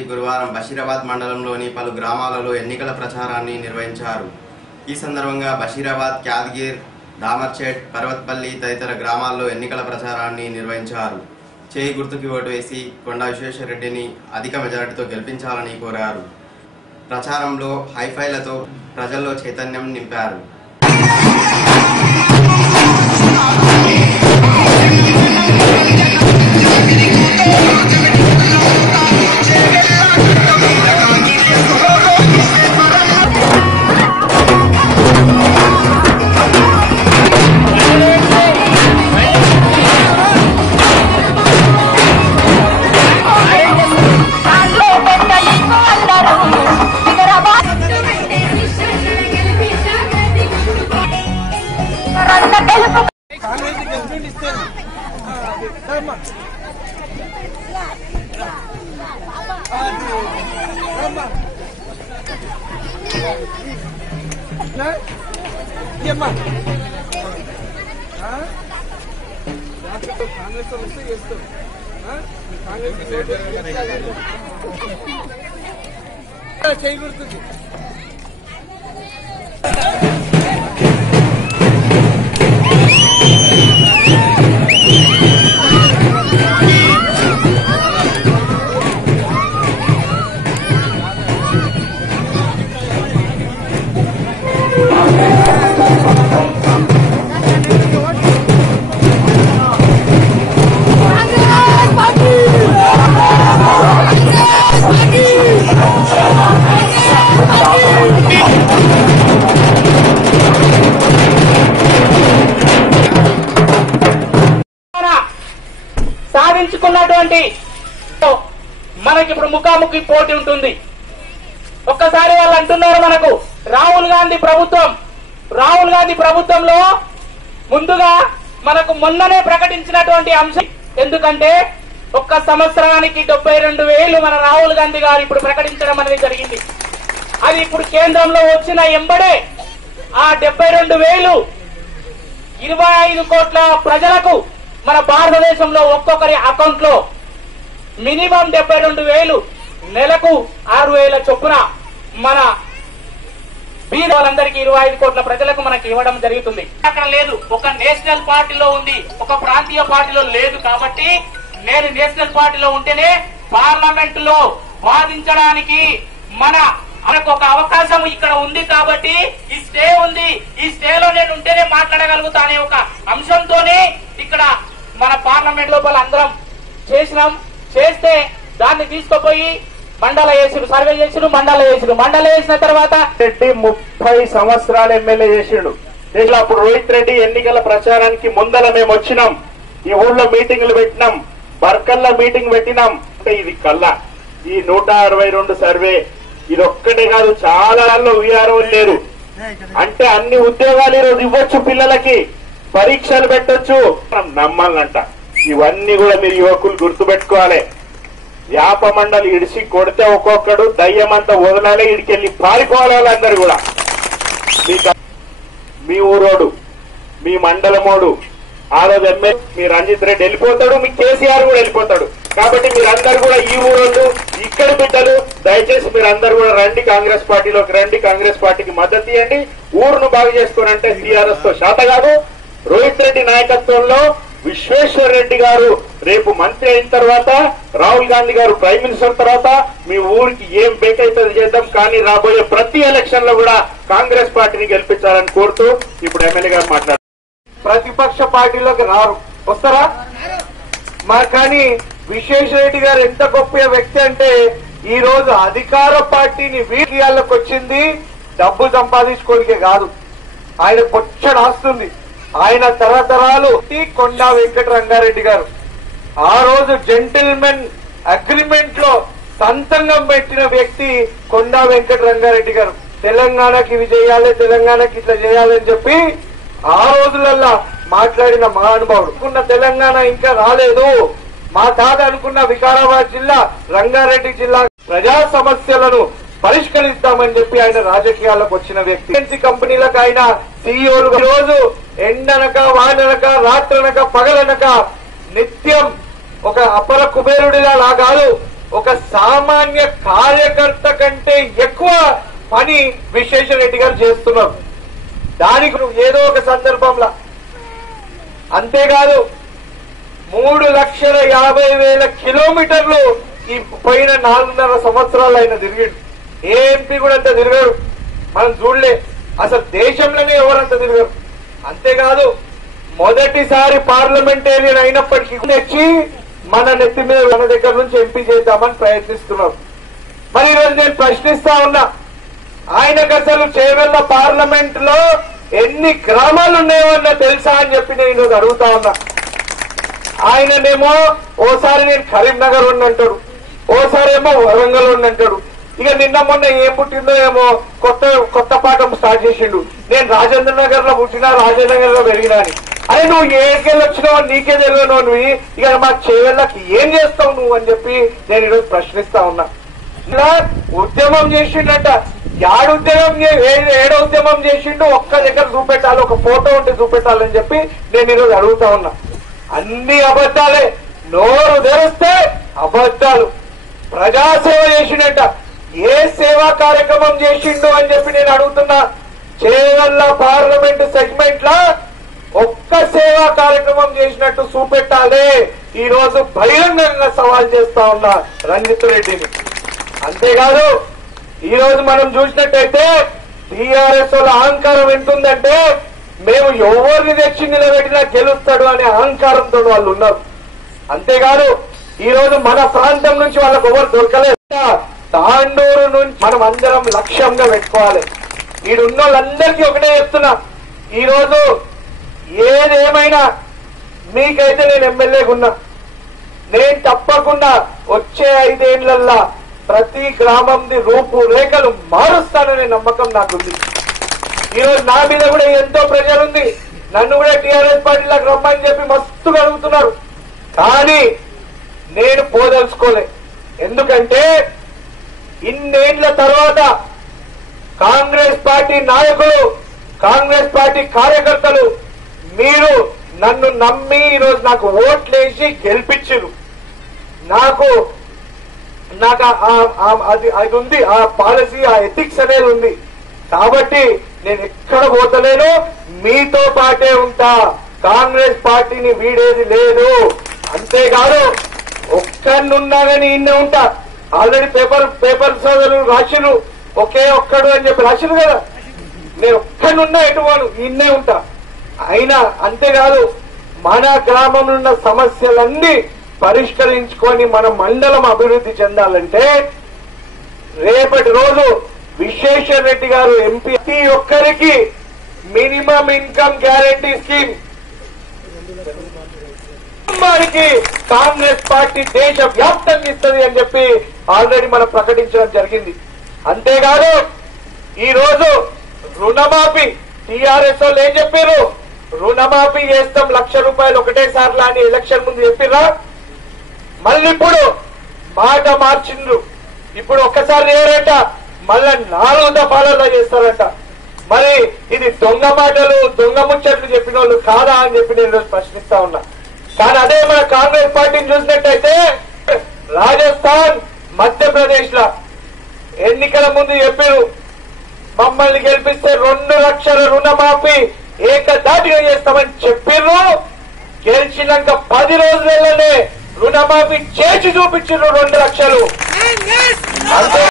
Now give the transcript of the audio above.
గురువారం బషీరాబాద్ మండలంలోని పలు గ్రామాలలో ఎన్నికల ప్రచారాన్ని నిర్వహించారు. ఈ సందర్భంగా బషీరాబాద్, క్యాద్గిర్, దామర్చేట్, పర్వత్పల్లి తదితర గ్రామాల్లో ఎన్నికల ప్రచారాన్ని నిర్వహించారు. చేయి గుర్తుకి ఓటు వేసి కొండా విశ్వేశ్వరరెడ్డిని అధిక మెజారిటీతో గెలిపించాలని కోరారు. ప్రచారంలో హైఫైలతో ప్రజల్లో చైతన్యం నింపారు. చేయకూడదు. సాధించుకున్నటువంటి మనకి ఇప్పుడు ముఖాముఖి పోటీ ఉంటుంది. ఒక్కసారి వాళ్ళు అంటున్నారు మనకు రాహుల్ గాంధీ ప్రభుత్వంలో ముందుగా మనకు మొన్ననే ప్రకటించినటువంటి అంశం. ఎందుకంటే ఒక్క సంవత్సరానికి 72,000 మన రాహుల్ గాంధీ గారు ఇప్పుడు ప్రకటించడం అనేది జరిగింది. అది ఇప్పుడు కేంద్రంలో వచ్చిన ఎంబడే ఆ 72,000 25 కోట్ల ప్రజలకు మన భారతదేశంలో ఒక్కొక్కరి అకౌంట్ లో మినిమం 72,000 నెలకు 6,000 చొప్పున మన బీద వాళ్ళందరికీ 25 కోట్ల ప్రజలకు మనకి ఇవ్వడం జరుగుతుంది. అక్కడ లేదు, ఒక నేషనల్ పార్టీలో ఉంది, ఒక ప్రాంతీయ పార్టీలో లేదు. కాబట్టి నేను నేషనల్ పార్టీలో ఉంటేనే పార్లమెంట్ లో వాదించడానికి మనకు ఒక అవకాశం ఇక్కడ ఉంది. కాబట్టి ఈ స్టే ఉంది, ఈ స్టేలో నేను ఉంటేనే మాట్లాడగలుగుతా అనే ఒక అంశంతోనే ఇక్కడ మన పార్లమెంట్ లోపల అందరం చేస్తే దాన్ని తీసుకుపోయి మండల వేసిరు, సర్వే చేసిరు, మండల వేసిన తర్వాత రెడ్డి 30 సంవత్సరాలు ఎమ్మెల్యే చేసిండు. అప్పుడు రోహిత్ రెడ్డి ఎన్నికల ప్రచారానికి ముందల మేము వచ్చినాం, ఈ ఊళ్ళో మీటింగ్లు పెట్టినాం, బర్కల్లా మీటింగ్ పెట్టినాం. అంటే ఇది కల్లా ఈ 162 సర్వే ఇది ఒక్కటే కాదు, చాలా వీఆర్ఓ లేరు. అంటే అన్ని ఉద్యోగాలు ఈరోజు ఇవ్వచ్చు, పిల్లలకి పరీక్షలు పెట్టొచ్చు, నమ్మాలంట. ఇవన్నీ కూడా మీరు యువకులు గుర్తుపెట్టుకోవాలి. యాప మండలి ఇడిసి కొడితే ఒక్కొక్కడు దయ్యమంతా వదలాలి, ఇడికెళ్ళి పారిపోవాలి. అందరు కూడా మీ ఊరోడు, మీ మండలమోడు, ఆ రోజు ఎమ్మెల్యే మీ రంజిత్ రెడ్డి వెళ్ళిపోతాడు, మీ కేసీఆర్ కూడా వెళ్ళిపోతాడు. కాబట్టి మీరందరూ కూడా ఈ ఊరోళ్ళు, ఇక్కడి బిడ్డలు, దయచేసి మీరందరూ కూడా రండి, కాంగ్రెస్ పార్టీలోకి రండి, కాంగ్రెస్ పార్టీకి మద్దతు ఇవ్వండి. ఊరును బాగు చేసుకోనంటే టీఆర్ఎస్ తో శాత కాదు. రోహిత్ రెడ్డి నాయకత్వంలో విశ్వేశ్వరరెడ్డి గారు రేపు మంత్రి అయిన తర్వాత, రాహుల్ గాంధీ గారు ప్రైమ్ మినిస్టర్ తర్వాత మీ ఊరికి ఏం బేకైతుంది చేద్దాం. కానీ రాబోయే ప్రతి ఎలక్షన్ లో కూడా కాంగ్రెస్ పార్టీని గెలిపించాలని కోరుతూ ఇప్పుడు ఎమ్మెల్యే గారు మాట్లాడారు. ప్రతిపక్ష పార్టీలోకి రారు, వస్తారా? మరి కానీ విశ్వేశ్వరరెడ్డి గారు ఎంత గొప్ప వ్యక్తి అంటే ఈ రోజు అధికార పార్టీని వీళ్ళకి వచ్చింది డబ్బు సంపాదించుకోనికే కాదు, ఆయన బొచ్చడు ఆస్తుంది. ఆయన తరతరాలు కొండా వెంకటరంగారెడ్డి గారు ఆ రోజు జెంటిల్మెన్ అగ్రిమెంట్ లో సంతకం పెట్టిన వ్యక్తి కొండా వెంకటరంగారెడ్డి గారు. తెలంగాణకి ఇవి చేయాలి, తెలంగాణకి ఇట్లా చేయాలని చెప్పి ఆ రోజులల్లా మాట్లాడిన మహానుభావుడు. తెలంగాణ ఇంకా రాలేదు, మా తాత అనుకున్న వికారాబాద్ జిల్లా, రంగారెడ్డి జిల్లా ప్రజా సమస్యలను పరిష్కరిస్తామని చెప్పి ఆయన రాజకీయాలకు వచ్చిన వ్యక్తి. కంపెనీలకు ఆయన సీఈఓలు రోజు ఎండనక వాననక రాత్రనక పగలనక నిత్యం ఒక అపర కుబేరుడిగా కాదు, ఒక సామాన్య కార్యకర్త కంటే ఎక్కువ పని విశ్వేశ్వరరెడ్డి గారు చేస్తున్నారు. దానికి ఏదో ఒక సందర్భంలో అంతేకాదు 3,50,000 కిలోమీటర్లు ఈ పోయిన 4.5 సంవత్సరాలు ఆయన తిరిగాడు. ఏ ఎంపీ కూడా అంత తిరిగారు మనం చూడలే. అసలు దేశంలోనే ఎవరంత తిరిగారు. అంతేకాదు మొదటిసారి పార్లమెంటేరియన్ అయినప్పటికీ తెచ్చి మన నెత్తి మీద మన దగ్గర నుంచి ఎంపీ చేద్దామని ప్రయత్నిస్తున్నారు. మరి ఈరోజు నేను ప్రశ్నిస్తా ఉన్నా, ఆయనకు అసలు చేవెళ్ల పార్లమెంట్ లో ఎన్ని గ్రామాలు ఉన్నాయో తెలుసా అని చెప్పి నేను ఈరోజు అడుగుతా ఉన్నా. ఆయననేమో ఓసారి నేను కరీంనగర్ ఉన్నంటాడు, ఓసారి ఏమో వరంగల్ ఉన్నంటాడు. ఇక నిన్న మొన్న ఏం పుట్టిందో ఏమో కొత్త పాఠం స్టార్ట్ చేసిండు. నేను రాజేంద్ర నగర్ లో పుట్టినా, రాజేంద్ర నగర్ లో పెరిగినా అని. అరే నువ్వు ఏడుకెళ్ళి వచ్చినావు నీకే తెలియను నువ్వు, ఇక మా చేవెళ్ళకి ఏం చేస్తావు నువ్వు అని చెప్పి నేను ఈరోజు ప్రశ్నిస్తా ఉన్నా. ఇలా ఉద్యమం చేసిండట, ఏడో ఉద్యమం చేసిండు, ఒక్క దగ్గర చూపెట్టాలి, ఒక ఫోటో ఉంటే చూపెట్టాలని చెప్పి నేను ఈరోజు అడుగుతా ఉన్నా. అన్ని అబద్ధాలే, నోరు తెరిస్తే అబద్ధాలు. ప్రజాసేవ చేసిండట, ఏ సేవా కార్యక్రమం చేసిండు అని చెప్పి నేను అడుగుతున్నా. చేవెళ్ల పార్లమెంట్ సెగ్మెంట్ లా ఒక్క సేవా కార్యక్రమం చేసినట్టు చూపెట్టాలి. ఈ రోజు బహిరంగంగా సవాల్ చేస్తా ఉన్నా రంజిత్ రెడ్డిని. అంతేకాదు ఈ రోజు మనం చూసినట్టయితే టీఆర్ఎస్ వాళ్ళ అహంకారం ఎంతుందంటే మేము ఎవరిని తెచ్చి నిలబెట్టినా గెలుస్తాడు అనే అహంకారంతో వాళ్ళు ఉన్నారు. అంతేకాదు ఈ రోజు మన ప్రాంతం నుంచి వాళ్ళకు ఎవరు దొరకలేదు. తాండూరు నుంచి మనం అందరం లక్ష్యంగా పెట్టుకోవాలి. ఈడున్న వాళ్ళందరికీ ఒకటే చెప్తున్నా, ఈ రోజు ఏదేమైనా మీకైతే నేను ఎమ్మెల్యేగున్నా, నేను తప్పకుండా వచ్చే 5 ఏళ్లల్లా ప్రతి గ్రామంది రూపురేఖలు మారుస్తాననే నమ్మకం నాకుంది. ఈరోజు నా మీద కూడా ఎంతో ప్రెషర్ ఉంది. నన్ను కూడా టీఆర్ఎస్ పార్టీలకు రమ్మని చెప్పి మస్తుగా అడుగుతున్నారు. కానీ నేను పోదలుచుకోలే. ఎందుకంటే ఇన్నేళ్ల తర్వాత కాంగ్రెస్ పార్టీ నాయకులు, కాంగ్రెస్ పార్టీ కార్యకర్తలు మీరు నన్ను నమ్మి ఈరోజు నాకు ఓట్లేసి గెలిపించారు. నాకు అది ఉంది, ఆ పాలసీ, ఆ ఎథిక్స్ అనేది ఉంది. కాబట్టి నేను ఎక్కడ పోతలేను, మీతో పాటే ఉంటా. కాంగ్రెస్ పార్టీని వీడేది లేదు. అంతేకాదు ఒక్కనున్నా కానీ ఇన్నే ఉంటా. ఆల్రెడీ పేపర్ సోదరులు రాసిరు, ఒకే ఒక్కడు అని చెప్పి రాసిరు కదా. నేను ఒక్కనున్నా ఎటువాను ఇన్నే ఉంటా. అయినా అంతేకాదు మన గ్రామంలో ఉన్న సమస్యలన్నీ పరిష్కరించుకొని మన మండలం అభివృద్ధి చెందాలంటే రేపటి రోజు విశ్వేశ్వరరెడ్డి గారు ఎంపీ, ప్రతి ఒక్కరికి మినిమం ఇన్కమ్ గ్యారంటీ స్కీమ్ వారికి కాంగ్రెస్ పార్టీ దేశ వ్యాప్తంగా ఇస్తుంది అని చెప్పి ఆల్రెడీ మనం ప్రకటించడం జరిగింది. అంతేకాదు ఈ రోజు రుణమాఫీ, టీఆర్ఎస్ వాళ్ళు ఏం చెప్పారు, రుణమాఫీ చేస్తాం 1,00,000 రూపాయలు ఒకటేసారి అని ఎలక్షన్ ముందు చెప్పిర్రా. మళ్ళీ ఇప్పుడు మాట మార్చిండ్రు. ఇప్పుడు ఒక్కసారి ఏరేట మళ్ళా 4 దఫాలలో చేస్తారంట. మరి ఇది దొంగ మాటలు, దొంగ ముచ్చట్లు చెప్పిన వాళ్ళు కాదా అని చెప్పి నేను ప్రశ్నిస్తా ఉన్నా. కానీ అదే మన కాంగ్రెస్ పార్టీని చూసినట్టయితే రాజస్థాన్, మధ్యప్రదేశ్ లా ఎన్నికల ముందు చెప్పారు మమ్మల్ని గెలిపిస్తే 2 లక్షల రుణమాఫీ ఏకదాటిగా చేస్తామని చెప్పిర్రు. గెలిచినాక 10 రోజులలోనే రుణమాఫీ చేసి చూపించారు 2 లక్షలు.